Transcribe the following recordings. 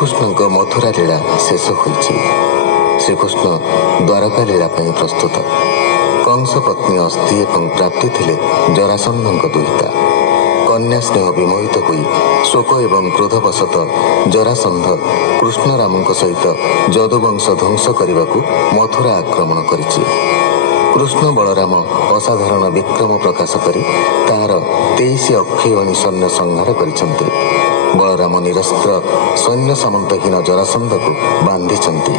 ଶ୍ରୀକୃଷ୍ଣଙ୍କ ମଥୁରା ଲୀଳା ଶେଷ ହୋଇଛି। ଶ୍ରୀକୃଷ୍ଣ ଦ୍ୱାରକା ଲୀଳା ପାଇଁ ପ୍ରସ୍ତୁତ। କଂସ ପତ୍ନୀ ଅସ୍ଥି ଏବଂ ପ୍ରାପ୍ତି ଥିଲେ ଜରାସନ୍ଧଙ୍କ ଦୁହିତା। କନ୍ୟା ସ୍ନେହ ବିମୋହିତ ହୋଇ ଶୋକ ଏବଂ କ୍ରୋଧବଶତଃ ଜରାସନ୍ଧ କୃଷ୍ଣରାମଙ୍କ ସହିତ ଯଦୁବଂଶ ଧ୍ୱଂସ କରିବାକୁ ମଥୁରା ଆକ୍ରମଣ କରିଛି। କୃଷ୍ଣ ବଳରାମ ଅସାଧାରଣ ବିକ୍ରମ ପ୍ରକାଶ କରି ତାହାର 23 ଅକ୍ଷୟଣୀ ସୈନ୍ୟ ସଂହାର କରିଛନ୍ତି। ବଳରାମ ନିରସ୍ତ୍ର ସୈନ୍ୟ ସାମନ୍ତହୀନ ଜରାସନ୍ଧକୁ ବାନ୍ଧିଛନ୍ତି।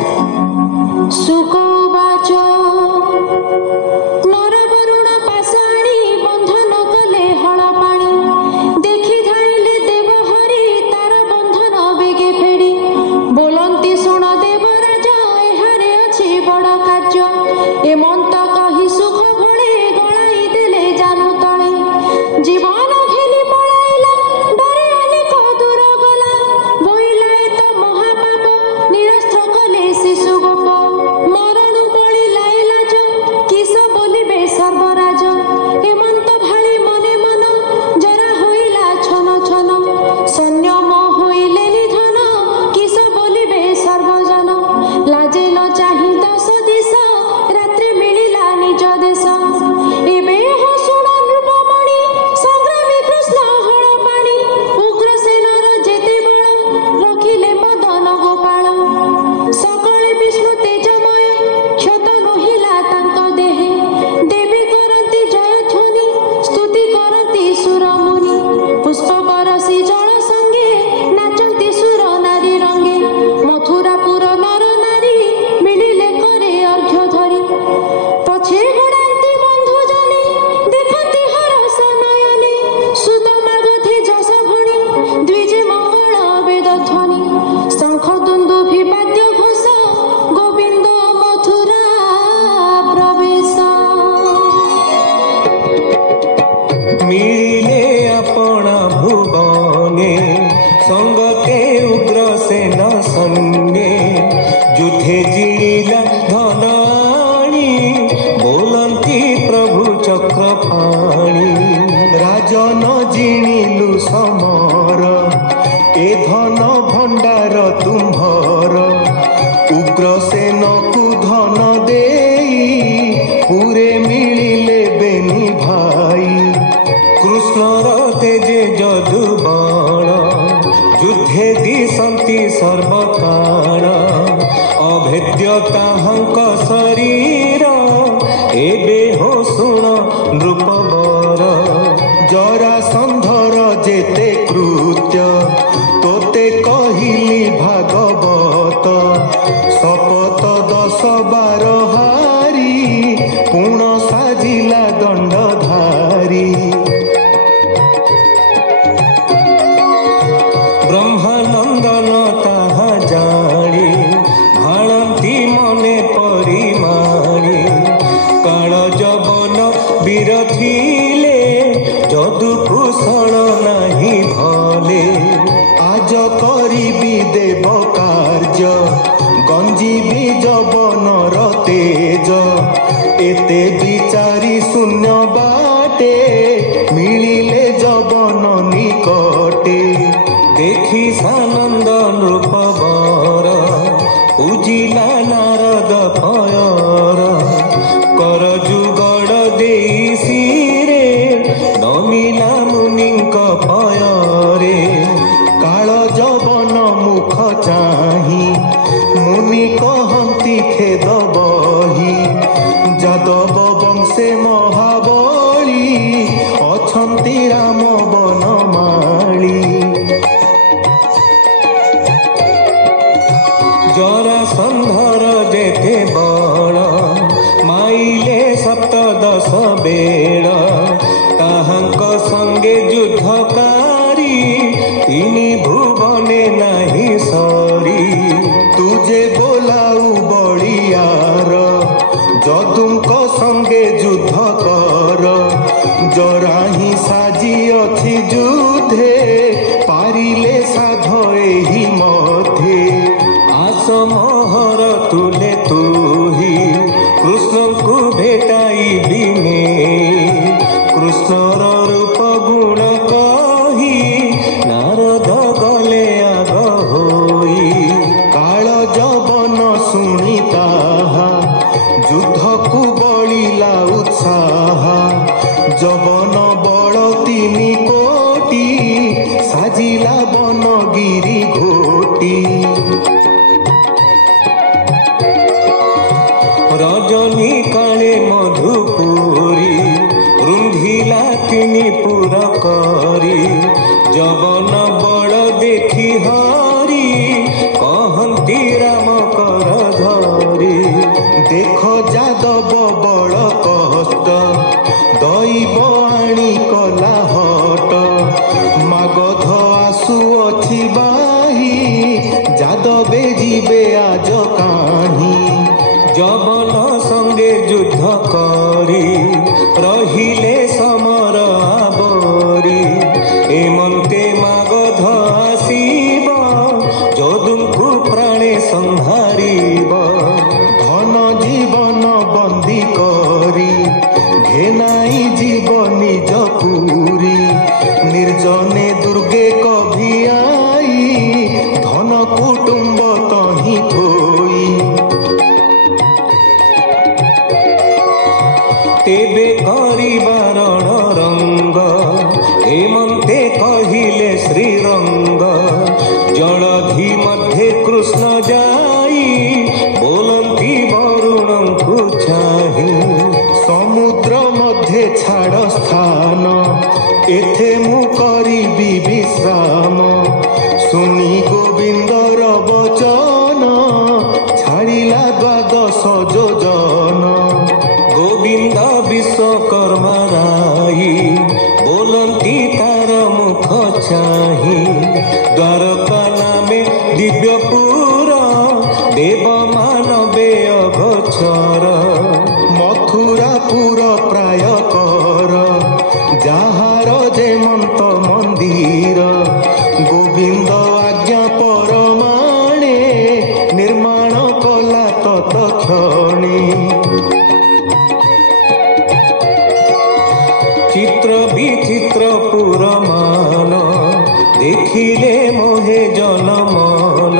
राजन जिणिलु समर ए धन भंडार तुम्हर उग्रसेन को धन देई पूरे मिलिले बेनी भाई कृष्णर तेजे जदुबाण युद्धे दिशंति सर्वकाण अभेद्य ताहंक शरीर एबे हो सुन नृपवर जरासंधर जेते कृत्य तोते कहिली भागवत शपथ 10 बार हारी पुण साजिला दंडधारी ब्रह्मानंदन ताहा जानी भाणती मने परिमाणी काल जवन वीर थिले जदुभूषण नाही भले आज करिबी देव कार्य गंजीबी जवनर तेज एते विचारी शून्य बाटे मिलिले जवन निकटे देखी सानंद नृपवर पूजिला नारद भयर कर जुगड़ देई सिरे नमिला मुनिंक भୟରେ काल जवन मुख चाही मुनि कहंती खेद बही जादव वंशे महाबली अछंती राम बनमाली जरासंधर जेते बड़ माइले 17 बेड़ ताहांक संगे युद्धकारी तिनी भुवने नाही सरी तुझे बोलाऊ बड़ियार जदुंक संगे युद्ध कर जराही साजी अछि युद्धे पारिले साध एही मध्ये आस मोहर तुले तुही कृष्ण को भेटाई बिने कृष्णर रूप गुण कही नारद गले आग होई नातिनी पुर करी जवन बड़ देखी हरी कहती राम कर धरी देख जादव बड़ कष्ट दैव आणी कला हट मागध आसुअछि बाही जादवे जीवे आज काही जवन संगे युद्ध करी रहिले समर आवरी एमंते मागध आसीब यदुଙ୍କୁ प्राणे संहारिब धन जीवन बंदी करी घेनाई जीव निज पुरी निर्जने दुर्गे कभी आई धन कुटुंब तही थोई तेबे करिबारण रंग हेमंते कहिले श्रीरंग जलधि मध्ये कृष्ण जाई बोलंती वरुण को चाही समुद्र मध्ये छाड़ स्थान एथे मु करिबी विश्राम सुनी गोविंदर वचन छाड़िला 12 योजन गोविंद विश्वकर्मा राई बोलंती तार मुख चाही द्वारका नामे दिव्यपुर देव मानवे अगोचर मथुरापुर प्राय कर जाहार जेमंत मंदिर गोविंद आज्ञा परमाणे निर्माण कला तत्क्षणे चित्र विचित्र पुरमान देखिले मोहे जनमन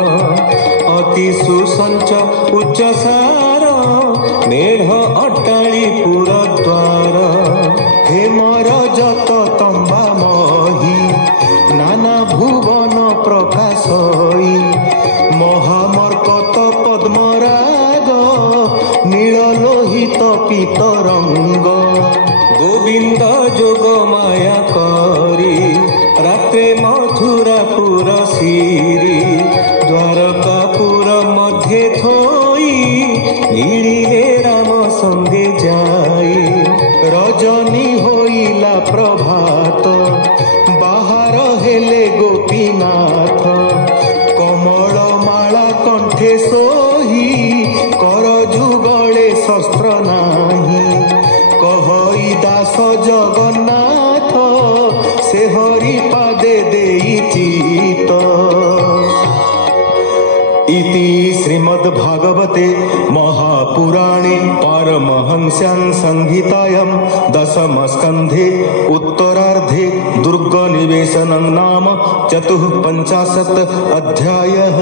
अति सुसंच उच्च सार मेढ़ अट्टाली पुर द्वार हेमर जत तंबा मही नाना भुवन प्रकाशई महामर्कत पद्मराग नील लोहित पीतरंग गोविंद जोग माया करी रात्रे मथुरापुर सीरी द्वारकापुर मध्ये थोई नीड़िले राम संगे जाई रजनी होइला प्रभात बाहर हेले गोपीनाथ कमल माला कंठे सोही कर जुगले शस्त्र नाही कहई दास जगन्नाथ से हरि पादे देई चित इति श्रीमद्भागवते महापुराणे पारमहंस्यां संहितायां दशमस्कन्धे उत्तरार्धे दुर्गनिवेशनं नाम 54 अध्यायः।